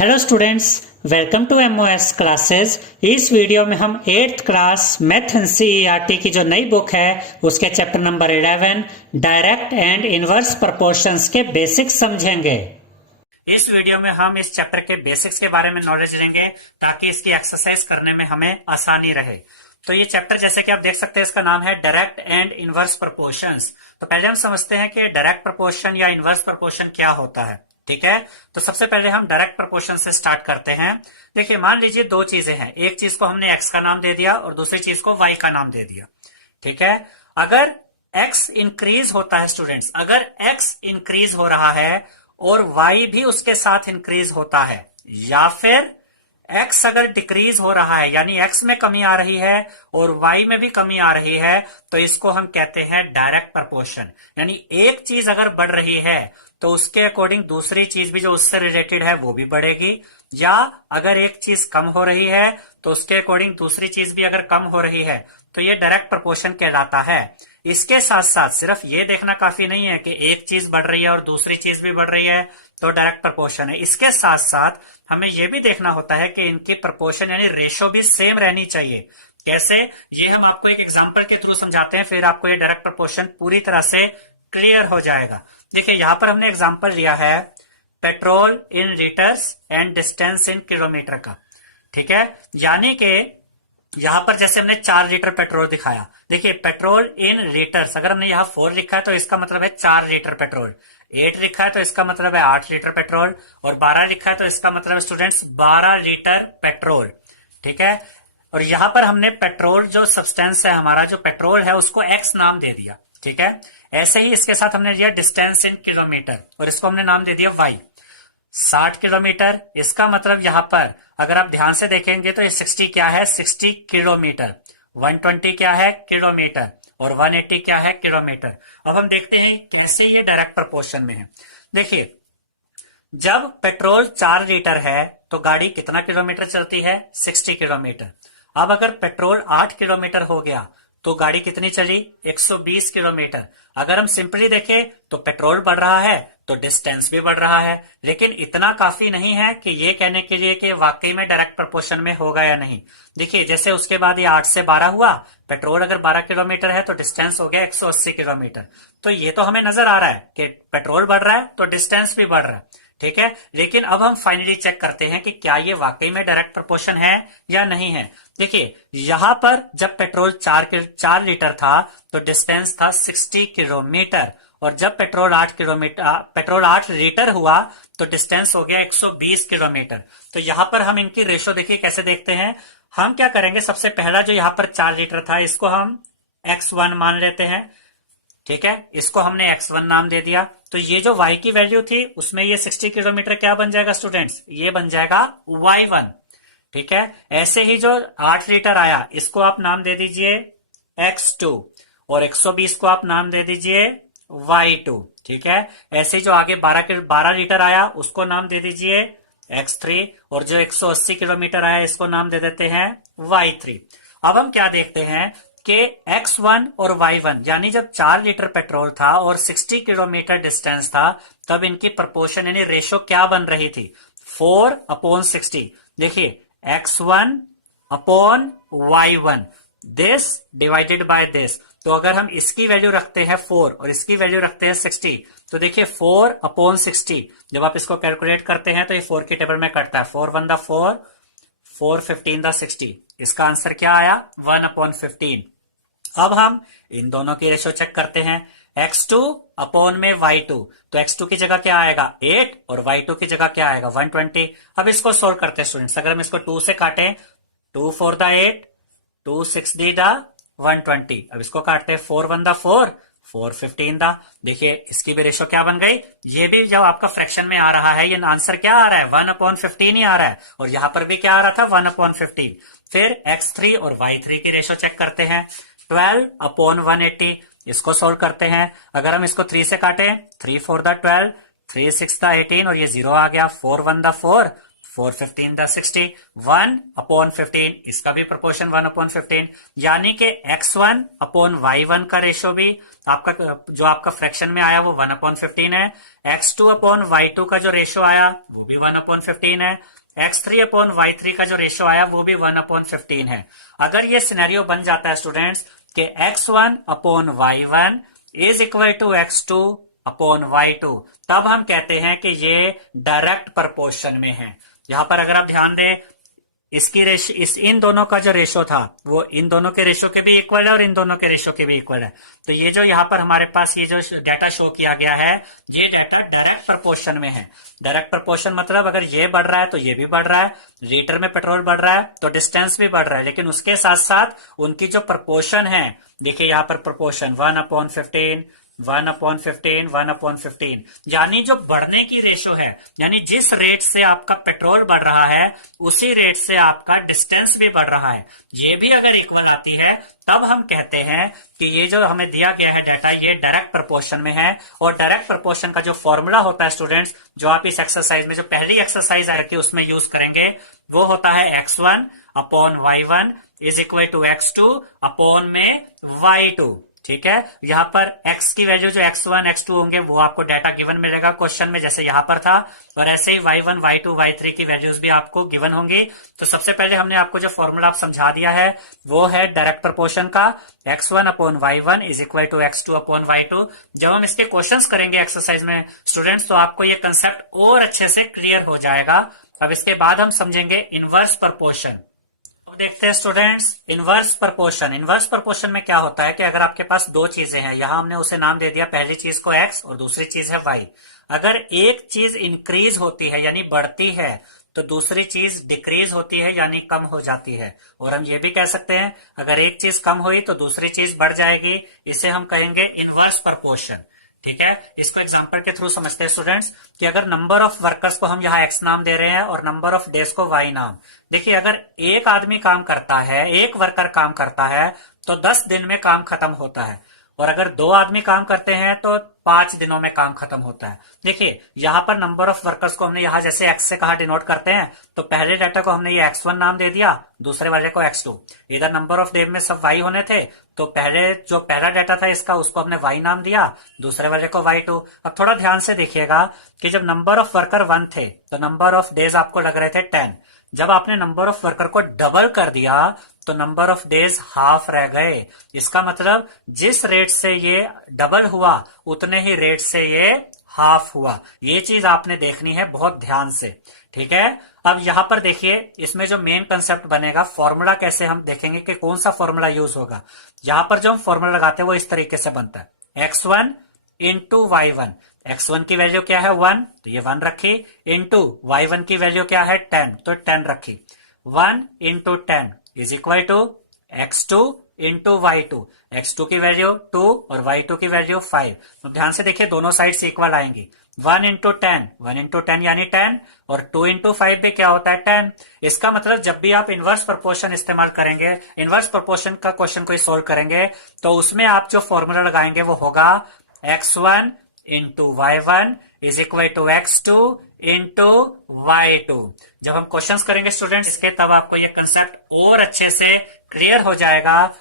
Hello students, welcome to MOS classes. इस video में हम 8th क्लास मैथ एनसीईआरटी की जो नई बुक है उसके chapter number 11 direct and inverse proportions के बेसिक्स समझेंगे। इस वीडियो में हम इस चैप्टर के बेसिक्स के बारे में नॉलेज लेंगे ताकि इसकी एक्सरसाइज करने में हमें आसानी रहे। तो ये चैप्टर जैसे कि आप देख सकते हैं इसका नाम है डायरेक्ट एंड इनवर्स प्रोपोर्शंस। तो पहले हम समझते हैं कि डायरेक्ट प्रोपोर्शन या इनवर्स प्रोपोर्शन क्या होता है। ठीक है, तो सबसे पहले हम डायरेक्ट प्रोपोर्शन से स्टार्ट करते हैं। देखिए, मान लीजिए दो चीजें हैं, एक चीज को हमने x का नाम दे दिया और दूसरी चीज को y का नाम दे दिया। ठीक है, अगर x इंक्रीज होता है स्टूडेंट्स, अगर x इंक्रीज हो रहा है और y भी उसके साथ इंक्रीज होता है, या फिर x अगर डिक्रीज हो रहा है यानी x में कमी आ रही है और y में भी कमी आ रही है, तो इसको हम कहते हैं डायरेक्ट प्रोपोर्शन। यानी एक चीज अगर बढ़ रही है तो उसके अकॉर्डिंग दूसरी चीज भी जो उससे रिलेटेड है वो भी बढ़ेगी, या अगर एक चीज कम हो रही है तो उसके अकॉर्डिंग दूसरी चीज भी अगर कम हो रही है तो ये डायरेक्ट प्रोपोर्शन कहलाता है। इसके साथ साथ सिर्फ ये देखना काफी नहीं है कि एक चीज बढ़ रही है और दूसरी चीज भी बढ़ रही है तो डायरेक्ट प्रोपोर्शन है। इसके साथ साथ हमें यह भी देखना होता है कि इनकी प्रोपोर्शन यानी रेशो भी सेम रहनी चाहिए। कैसे, ये हम आपको एक एग्जांपल के थ्रू समझाते हैं, फिर आपको ये डायरेक्ट प्रोपोर्शन पूरी तरह से क्लियर हो जाएगा। देखिए, यहां पर हमने एग्जांपल लिया है petrol in litres and distance in kilometre का। ठीक है, यानी कि यहां पर जैसे हमने 4 लीटर पेट्रोल दिखाया। देखिए, पेट्रोल इन लीटर्स, अगर हमने यहां 4 लिखा है तो इसका मतलब है 4 लीटर पेट्रोल, 8 लिखा है तो इसका मतलब है 8 लीटर पेट्रोल, और 12 लिखा है तो इसका मतलब है स्टूडेंट्स 12 लीटर पेट्रोल। ठीक है, और यहां पर हमने पेट्रोल जो सब्सटेंस है, हमारा जो पेट्रोल है, उसको एक्स नाम दे दिया। ठीक है, ऐसे ही इसके साथ हमने लिया डिस्टेंस इन किलोमीटर और इसको हमने नाम दे दिया वाई। 60 किलोमीटर, इसका मतलब यहां पर अगर आप ध्यान से देखेंगे तो ये 60 क्या है, 60 किलोमीटर। 120 क्या है, किलोमीटर, और 180 क्या है, किलोमीटर। अब हम देखते हैं कैसे ये डायरेक्ट प्रोपोर्शन में है। देखिए, जब पेट्रोल 4 लीटर है तो गाड़ी कितना किलोमीटर चलती है, 60 किलोमीटर। अब अगर पेट्रोल 8 किलोमीटर हो गया तो गाड़ी कितनी चली, 120 किलोमीटर। अगर हम सिंपली देखें तो पेट्रोल बढ़ रहा है तो डिस्टेंस भी बढ़ रहा है, लेकिन इतना काफी नहीं है कि ये कहने के लिए कि वाकई में डायरेक्ट प्रोपोर्शन में होगा या नहीं। देखिए, जैसे उसके बाद ये 8 से 12 हुआ, पेट्रोल अगर 12 किलोमीटर है तो डिस्टेंस हो गया 180 किलोमीटर। तो ये तो हमें नजर आ रहा है कि पेट्रोल बढ़ रहा है तो डिस्टेंस भी बढ़ रहा है। ठीक है, लेकिन अब हम फाइनली चेक करते हैं कि क्या ये वाकई में डायरेक्ट प्रोपोर्शन है या नहीं है। देखिए, यहां पर जब पेट्रोल 4 लीटर था तो डिस्टेंस था 60 किलोमीटर, और जब पेट्रोल 8 लीटर हुआ तो डिस्टेंस हो गया 120 किलोमीटर। तो यहां पर हम इनकी रेशो देखिए कैसे देखते हैं। हम क्या करेंगे, सबसे पहला जो यहां पर 4 लीटर था इसको हम x1 मान लेते हैं। ठीक है, इसको हमने x1 नाम दे दिया। तो ये जो y की वैल्यू थी उसमें ये 60 किलोमीटर क्या बन जाएगा स्टूडेंट्स, ये बन जाएगा y1। ठीक है, ऐसे ही जो 8 लीटर आया इसको आप नाम दे दीजिए x2, और 120 को आप नाम दे दीजिए y2। ठीक है, ऐसे ही जो आगे 12 लीटर आया उसको नाम दे दीजिए x3, और जो 180 किलोमीटर आया इसको नाम दे देते हैं y3। अब हम क्या देखते हैं कि x1 और y1 यानी जब 4 लीटर पेट्रोल था और 60 किलोमीटर डिस्टेंस था तब इनकी प्रोपोर्शन यानी रेशो क्या बन रही थी, 4/60। देखिए, x1 upon y1, this divided by this. तो अगर हम इसकी वैल्यू रखते हैं 4 और इसकी वैल्यू रखते हैं 60, तो देखिए 4/60 जब आप इसको कैलकुलेट करते हैं तो ये 4 की टेबल में कटता है। 4 1 4, 4 15 60, इसका आंसर क्या आया, 1/15। अब हम इन दोनों की रेशो चेक करते हैं, x2 अपॉन में y2, तो x2 की जगह क्या आएगा 8 और y2 की जगह क्या आएगा 120। अब इसको सोल्व करते हैं स्टूडेंट्स। अगर हम इसको 2 से काटें, 2 4 द 8, 2 6 द 120। अब इसको काटते हैं, 4 1 द 4, 4 15 द। देखिए, इसकी भी रेशो क्या बन गई, ये भी जब आपका फ्रैक्शन में आ रहा है ये आंसर क्या आ रहा है, 1/15 ही आ रहा है, और यहां पर भी क्या आ रहा था 1/15। फिर x3 और y3 की रेशो चेक करते हैं, 12/180। इसको सोल्व करते हैं। अगर हम इसको 3 से काटें, 3 4 द 12, 3 6 द 18, और ये 0 आ गया, 4 1 द 4, 4 15 10 60, 1/15 इसका भी प्रोपोर्शन 1/15, यानी कि x1/y1 का रेशो भी आपका जो आपका फ्रैक्शन में आया वो 1/15 है, x2/y2 का जो रेशो आया वो भी 1/15 है, x3/y3 का जो रेशो आया वो भी 1/15 है। अगर ये सिनेरियो बन जाता है स्टूडेंट्स कि x1/y1 is equal to x2/y2, तब हम कहते हैं कि ये डायरेक्ट प्रोपोर्शन में है। यहां पर अगर आप ध्यान दें, इसकी रेशो इन दोनों का जो रेशो था वो इन दोनों के रेशो के भी इक्वल है और इन दोनों के रेशो के भी इक्वल है। तो ये जो यहाँ पर हमारे पास ये जो डाटा शो किया गया है, ये डाटा डायरेक्ट प्रोपोर्शन में है। डायरेक्ट प्रोपोर्शन मतलब अगर ये बढ़ रहा है तो ये भी बढ़ रहा है, लीटर में पेट्रोल बढ़ रहा है तो डिस्टेंस भी बढ़ रहा है, लेकिन उसके साथ साथ उनकी जो प्रोपोर्शन है, देखिए यहाँ पर प्रोपोर्शन 1/15, 1/15, 1/15, यानी जो बढ़ने की रेशो है, यानी जिस रेट से आपका पेट्रोल बढ़ रहा है उसी रेट से आपका डिस्टेंस भी बढ़ रहा है। ये भी अगर इक्वल आती है तब हम कहते हैं कि ये जो हमें दिया गया है डाटा ये डायरेक्ट प्रोपोर्शन में है। और डायरेक्ट प्रोपोर्शन का जो फॉर्मूला होता है स्टूडेंट्स, जो आप इस एक्सरसाइज में जो पहली एक्सरसाइज है उसमें यूज करेंगे, वो होता है x1/y1 is equal to x2/y2। ठीक है, यहां पर x की वैल्यू जो x1 x2 होंगे वो आपको डाटा गिवन मिलेगा क्वेश्चन में, जैसे यहां पर था, और ऐसे ही y1 y2 y3 की वैल्यूज भी आपको गिवन होंगी। तो सबसे पहले हमने आपको जो फॉर्मूला आप समझा दिया है वो है डायरेक्ट प्रोपोर्शन का, x1/y1 is equal to x2/y2। जब हम इसके क्वेश्चंस करेंगे एक्सरसाइज में स्टूडेंट्स, तो आपको ये कंसेप्ट और अच्छे से क्लियर हो जाएगा। अब इसके बाद हम समझेंगे इनवर्स प्रोपोर्शन। देखते हैं students inverse proportion. Inverse proportion में क्या होता है कि अगर आपके पास दो चीजें हैं, यहां हमने उसे नाम दे दिया, पहली चीज को x और दूसरी चीज है y। अगर एक चीज इंक्रीज होती है यानी बढ़ती है तो दूसरी चीज डिक्रीज होती है यानी कम हो जाती है। और हम ये भी कह सकते हैं अगर एक चीज कम हुई तो दूसरी चीज बढ़ जाएगी, इसे हम कहेंगे इनवर्स प्रोपोर्शन। ठीक है, इसको एग्जांपल के थ्रू समझते हैं स्टूडेंट्स कि अगर नंबर ऑफ वर्कर्स को हम यहाँ x नाम दे रहे हैं और नंबर ऑफ डेज को y नाम। देखिए अगर एक आदमी काम करता है, एक वर्कर काम करता है तो 10 दिन में काम खत्म होता है, और अगर दो आदमी काम करते हैं तो 5 दिनों में काम खत्म होता है। देखिए यहाँ पर नंबर ऑफ वर्कर्स को हमने यहाँ जैसे x से कहा डिनोट करते हैं, तो पहले डाटा को हमने ये x1 नाम दे दिया, दूसरे वाले को x2। इधर नंबर ऑफ डे में सब y होने थे तो पहले जो पहला डाटा था इसका उसको हमने y नाम दिया, दूसरे वाले को y2। अब थोड़ा ध्यान से देखिएगा कि जब नंबर ऑफ वर्कर 1 थे तो नंबर ऑफ डेज आपको लग रहे थे 10। जब आपने नंबर ऑफ वर्कर को डबल कर दिया तो नंबर ऑफ डेज हाफ रह गए। इसका मतलब जिस रेट से ये डबल हुआ उतने ही रेट से ये हाफ हुआ। ये चीज आपने देखनी है बहुत ध्यान से। ठीक है, अब यहां पर देखिए इसमें जो मेन कंसेप्ट बनेगा, फॉर्मूला कैसे हम देखेंगे कि कौन सा फॉर्मूला यूज होगा। यहां पर जो हम फॉर्मूला लगाते हैं वो इस तरीके से बनता है, x1 इंटू y1। x1 की वैल्यू क्या है 1, तो ये 1 रखी, इंटू y1 की वैल्यू क्या है 10, तो 10 रखी। 1 into 10 is equal to x2 into y2। x2 की वैल्यू 2 और y2 की वैल्यू 5। तो ध्यान से देखिए दोनों साइड इक्वल आएंगी। 1 इंटू 10, 1 इंटू 10 यानी 10, और 2 इंटू 5 भी क्या होता है 10। इसका मतलब जब भी आप इनवर्स प्रोपोर्शन इस्तेमाल करेंगे, इनवर्स प्रोपोर्शन का क्वेश्चन कोई सोल्व करेंगे, तो उसमें आप जो फॉर्मूला लगाएंगे वो होगा x1 into y1 is equal to x2 into y2। जब हम क्वेश्चंस करेंगे स्टूडेंट्स इसके, तब आपको ये कंसेप्ट और अच्छे से क्लियर हो जाएगा।